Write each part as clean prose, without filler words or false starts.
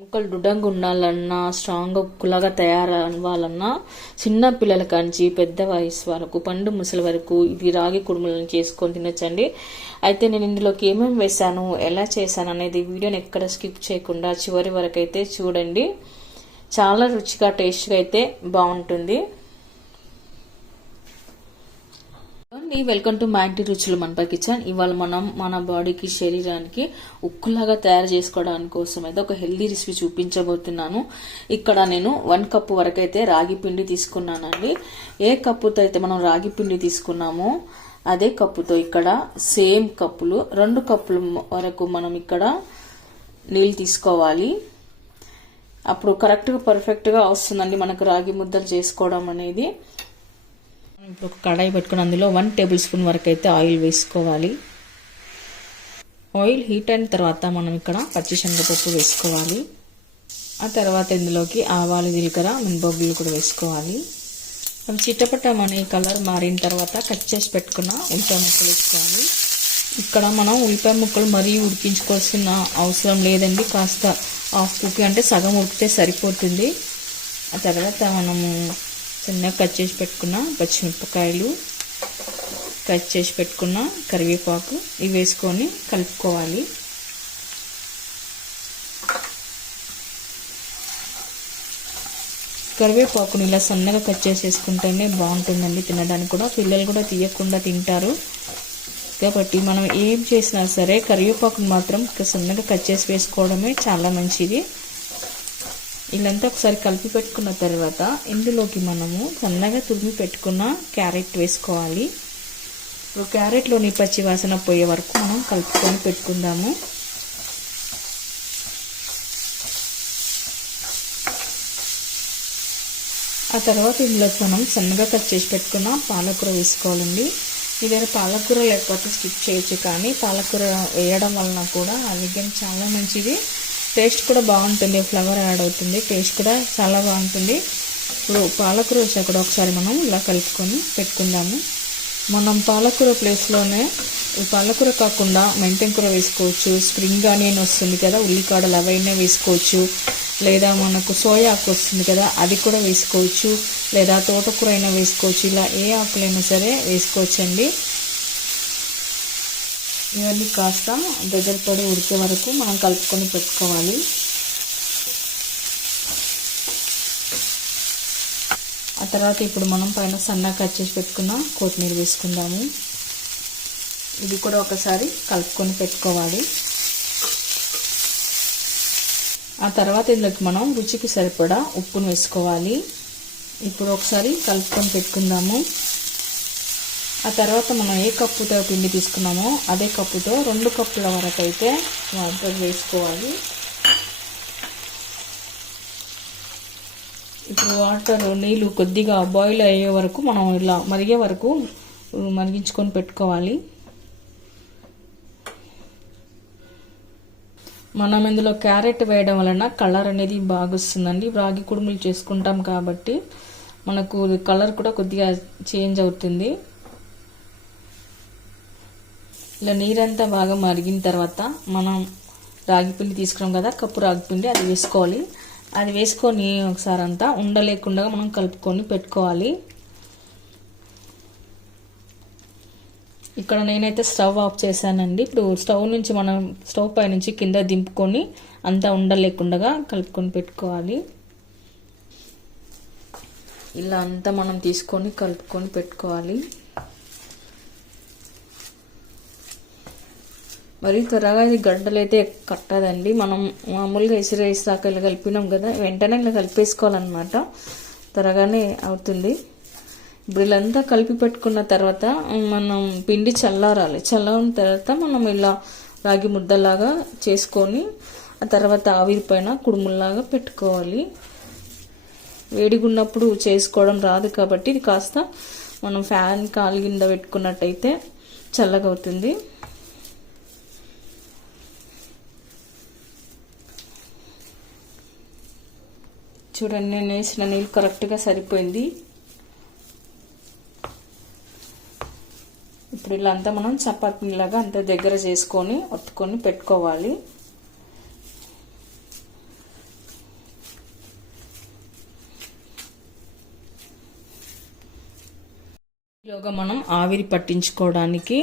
ముక్కలు దృఢంగా ఉండాలన్నా స్ట్రాంగ్ ఉక్కులాగా తయారవ్వాలన్నా చిన్న పిల్లల కాంచి పెద్ద వయసు వరకు పండు ముసలి వరకు ఇది రాగి కుడుములను చేసుకొని తినొచ్చండి. అయితే నేను ఇందులోకి ఏమేమి వేసాను, ఎలా చేశాను అనేది వీడియోని ఎక్కడ స్కిప్ చేయకుండా చివరి వరకు అయితే చూడండి. చాలా రుచిగా టేస్ట్గా అయితే బాగుంటుంది. వెల్కమ్ టు మా ఇంటి రుచులు మనపై కిచెన్. ఇవాళ మనం మన బాడీకి శరీరానికి ఉక్కులాగా తయారు చేసుకోవడానికి కోసం అయితే ఒక హెల్దీ రెసిపీ చూపించబోతున్నాను. ఇక్కడ నేను 1 కప్పు వరకు అయితే రాగి పిండి తీసుకున్నానండి. ఏ కప్పుతో అయితే మనం రాగి పిండి తీసుకున్నామో అదే కప్పుతో ఇక్కడ సేమ్ కప్పులు 2 కప్పుల వరకు మనం ఇక్కడ నీళ్ళు తీసుకోవాలి. అప్పుడు కరెక్ట్గా పర్ఫెక్ట్గా వస్తుందండి మనకు రాగి ముద్దలు చేసుకోవడం అనేది. ఇప్పుడు ఒక కడాయి పెట్టుకుని అందులో 1 టేబుల్ స్పూన్ వరకు అయితే ఆయిల్ వేసుకోవాలి. ఆయిల్ హీట్ అయిన తర్వాత మనం ఇక్కడ పచ్చిశనగపప్పు వేసుకోవాలి. ఆ తర్వాత ఇందులోకి ఆవాలు, జీలకర్ర, మినపగుళ్ళు కూడా వేసుకోవాలి. అవి చిట్టపట్టమని కలర్ మారిన తర్వాత కట్ చేసి పెట్టుకున్న ఉల్లిపాయ ముక్కలు వేసుకోవాలి. ఇక్కడ మనం ఉల్లిపాయ ముక్కలు మరీ ఉడికించుకోవాల్సిన అవసరం లేదండి. కాస్త హాఫ్ కుక్ అంటే సగం ఉడికితే సరిపోతుంది. ఆ తర్వాత మనము చిన్నగా కట్ చేసి పెట్టుకున్న పచ్చిమిరపకాయలు, కట్ చేసి పెట్టుకున్న కరివేపాకు ఇవి వేసుకొని కలుపుకోవాలి. కరివేపాకుని ఇలా సన్నగా కట్ చేసేసుకుంటేనే బాగుంటుందండి తినడానికి కూడా. పిల్లలు కూడా తీయకుండా తింటారు కాబట్టి మనం ఏం చేసినా సరే కరివేపాకుని మాత్రం సన్నగా కట్ చేసి వేసుకోవడమే చాలా మంచిది. ఇలాంతా ఒకసారి కలిపి పెట్టుకున్న తర్వాత ఇందులోకి మనము సన్నగా తురిమి పెట్టుకున్న క్యారెట్ వేసుకోవాలి. ఇప్పుడు క్యారెట్లోని పచ్చి వాసన పోయే వరకు మనం కలుపుకొని పెట్టుకుందాము. ఆ తర్వాత ఇందులోకి మనం సన్నగా కట్ చేసి పెట్టుకున్న పాలకూర వేసుకోవాలండి. ఇదైనా పాలకూర లేకపోతే స్కిప్ చేయొచ్చు, కానీ పాలకూర వేయడం వలన కూడా ఆరోగ్యం చాలా మంచిది. టేస్ట్ కూడా బాగుంటుంది, ఫ్లేవర్ యాడ్ అవుతుంది, టేస్ట్ కూడా చాలా బాగుంటుంది. ఇప్పుడు పాలకూర వేసా కూడా ఒకసారి మనం ఇలా కలుపుకొని పెట్టుకుందాము. మనం పాలకూర ప్లేస్లోనే పాలకూర కాకుండా మెంతెం కూర వేసుకోవచ్చు, స్ప్రింగ్ ఆనియన్ వస్తుంది కదా, ఉల్లికాడలు అవైనా వేసుకోవచ్చు, లేదా మనకు సోయా ఆకు వస్తుంది కదా అది కూడా వేసుకోవచ్చు, లేదా తోటకూర అయినా వేసుకోవచ్చు. ఇలా ఏ ఆకులైనా సరే వేసుకోవచ్చండి. ఇవన్నీ కాస్త దగ్గర పడి ఉడికే వరకు మనం కలుపుకొని పెట్టుకోవాలి. ఆ తర్వాత ఇప్పుడు మనం పైన సన్నగా కట్ చేసి పెట్టుకున్న కొత్తిమీర వేసుకుందాము. ఇది కూడా ఒకసారి కలుపుకొని పెట్టుకోవాలి. ఆ తర్వాత ఇందులోకి మనం రుచికి సరిపడా ఉప్పును వేసుకోవాలి. ఇప్పుడు ఒకసారి కలుపుకొని పెట్టుకుందాము. ఆ తర్వాత మనం ఏ కప్పుతో పిండి తీసుకున్నామో అదే కప్పుతో 2 కప్పుల వరకు అయితే వాటర్ వేసుకోవాలి. ఇప్పుడు నీళ్ళు కొద్దిగా బాయిల్ అయ్యే వరకు మనం ఇలా మరిగే వరకు మరిగించుకొని పెట్టుకోవాలి. మనం ఇందులో క్యారెట్ వేయడం వలన కలర్ అనేది బాగా వస్తుందండి. రాగి కుడుములు చేసుకుంటాం కాబట్టి మనకు కలర్ కూడా కొద్దిగా చేంజ్ అవుతుంది. ఇలా నీరంతా బాగా మరిగిన తర్వాత మనం రాగి పిండి తీసుకున్నాం కదా, కప్పు రాగి పిండి అది వేసుకోవాలి. అది వేసుకొని ఒకసారి అంతా ఉండలేకుండా మనం కలుపుకొని పెట్టుకోవాలి. ఇక్కడ నేనైతే స్టవ్ ఆఫ్ చేశానండి. ఇప్పుడు స్టవ్ పై నుంచి కింద దింపుకొని అంతా ఉండలేకుండా కలుపుకొని పెట్టుకోవాలి. ఇలా అంతా మనం తీసుకొని కలుపుకొని పెట్టుకోవాలి. మరి త్వరగా ఇది గంటలు అయితే కట్టదండి. మనం మామూలుగా వేసాక ఇలా కలిపినాం కదా, వెంటనే ఇలా కలిపేసుకోవాలన్నమాట, త్వరగానే అవుతుంది. ఇప్పుడు ఇలాంతా కలిపి పెట్టుకున్న తర్వాత మనం పిండి చల్లారాలి. చల్లారిన తర్వాత మనం ఇలా రాగి ముద్దలాగా చేసుకొని ఆ తర్వాత ఆవిరి పైన కుడుముల్లాగా పెట్టుకోవాలి. వేడిగా ఉన్నప్పుడు చేసుకోవడం రాదు కాబట్టి ఇది కాస్త మనం ఫ్యాన్ కాలు కింద పెట్టుకున్నట్టయితే చల్లగా అవుతుంది. చూడండి, నేను వేసిన నీళ్ళు కరెక్ట్గా సరిపోయింది. ఇప్పుడు ఇలా అంతా మనం చపాతీలాగా అంత దగ్గర చేసుకొని ఒత్తుకొని పెట్టుకోవాలి. ఈలోగా మనం ఆవిరి పట్టించుకోవడానికి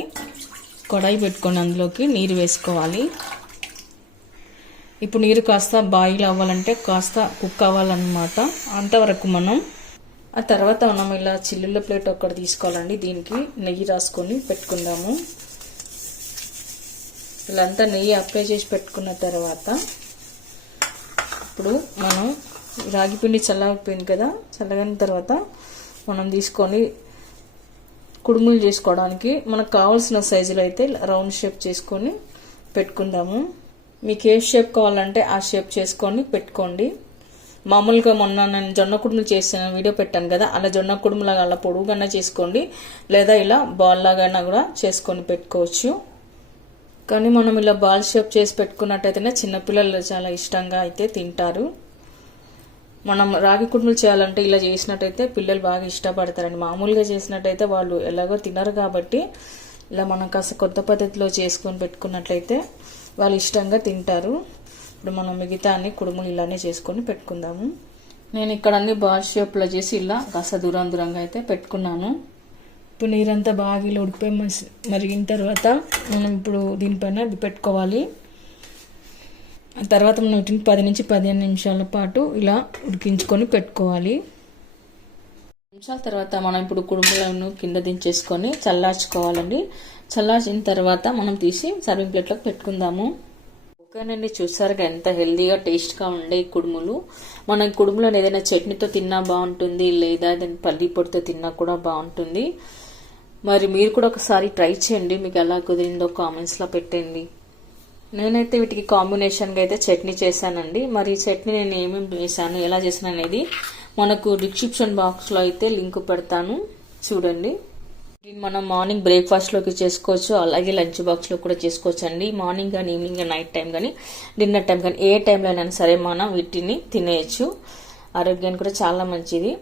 కడాయి పెట్టుకొని అందులోకి నీరు వేసుకోవాలి. ఇప్పుడు నీరు కాస్త బాయిల్ అవ్వాలంటే కాస్త కుక్ అవ్వాలన్నమాట. అంతవరకు మనం ఆ తర్వాత మనం ఇలా చిల్లుల ప్లేట్ ఒకటి తీసుకోవాలండి. దీనికి నెయ్యి రాసుకొని పెట్టుకుందాము. ఇలా అంతా నెయ్యి అప్లై చేసి పెట్టుకున్న తర్వాత ఇప్పుడు మనం రాగి పిండి చల్లారిపోయింది కదా, చల్లగిన తర్వాత మనం తీసుకొని కుడుములు చేసుకోవడానికి మనకు కావాల్సిన సైజులో అయితే రౌండ్ షేప్ చేసుకొని పెట్టుకుందాము. మీకు ఏ షేప్ కావాలంటే ఆ షేప్ చేసుకొని పెట్టుకోండి. మామూలుగా మొన్న నేను జొన్న కుడుములు చేసిన వీడియో పెట్టాను కదా, అలా జొన్న కుడుములాగా అలా పొడుగుగా చేసుకోండి, లేదా ఇలా బాల్ లాగా కూడా చేసుకొని పెట్టుకోవచ్చు. కానీ మనం ఇలా బాల్ షేప్ చేసి పెట్టుకున్నట్టయితేనే చిన్నపిల్లలు చాలా ఇష్టంగా అయితే తింటారు. మనం రాగి కుడుములు చేయాలంటే ఇలా చేసినట్టయితే పిల్లలు బాగా ఇష్టపడతారండి. మామూలుగా చేసినట్టయితే వాళ్ళు ఎలాగో తినరు కాబట్టి ఇలా మనం కాస్త కొత్త పద్ధతిలో చేసుకొని పెట్టుకున్నట్లయితే వాళ్ళు ఇష్టంగా తింటారు. ఇప్పుడు మనం మిగతా అన్ని కుడుములు ఇలానే చేసుకొని పెట్టుకుందాము. నేను ఇక్కడ అన్ని బాల్ షేప్లో చేసి ఇలా కాస్త దూరంగా అయితే పెట్టుకున్నాను. ఇప్పుడు నీరంతా బాగా ఇలా ఉడికిపోయి మరిగిన తర్వాత మనం ఇప్పుడు దీనిపైన పెట్టుకోవాలి. తర్వాత మనం వీటిని 10 నుంచి 15 నిమిషాల పాటు ఇలా ఉడికించుకొని పెట్టుకోవాలి. నిమిషాల తర్వాత మనం ఇప్పుడు కుడుములను కింద దించేసుకొని చల్లార్చుకోవాలండి. చల్లార్చిన తర్వాత మనం తీసి సర్వింగ్ ప్లేట్లోకి పెట్టుకుందాము. ఓకేనండి, చూసారుగా ఎంత హెల్తీగా టేస్ట్గా ఉండే కుడుములు. మనం కుడుములను ఏదైనా చట్నీతో తిన్నా బాగుంటుంది, లేదా ఏదైనా పల్లి పొడితో తిన్నా కూడా బాగుంటుంది. మరి మీరు కూడా ఒకసారి ట్రై చేయండి. మీకు ఎలా కుదిరిందో కామెంట్స్లో పెట్టండి. నేనైతే వీటికి కాంబినేషన్గా అయితే చట్నీ చేశానండి. మరి చట్నీ నేను ఏమేమి చేశాను, ఎలా చేశాను అనేది మనకు డిస్క్రిప్షన్ బాక్స్లో అయితే లింక్ పెడతాను, చూడండి. దీన్ని మనం మార్నింగ్ బ్రేక్ఫాస్ట్లోకి చేసుకోవచ్చు, అలాగే లంచ్ బాక్స్లో కూడా చేసుకోవచ్చు అండి. మార్నింగ్ కానీ ఈవినింగ్ కానీ నైట్ టైం కానీ డిన్నర్ టైం కానీ ఏ టైంలో అయినా సరే మనం వీటిని తినేయచ్చు. ఆరోగ్యానికి కూడా చాలా మంచిది.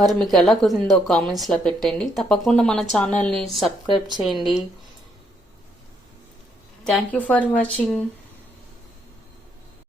మరి మీకు ఎలా కుదిరిందో కామెంట్స్లో పెట్టండి. తప్పకుండా మన ఛానల్ని సబ్స్క్రైబ్ చేయండి. Thank you for watching.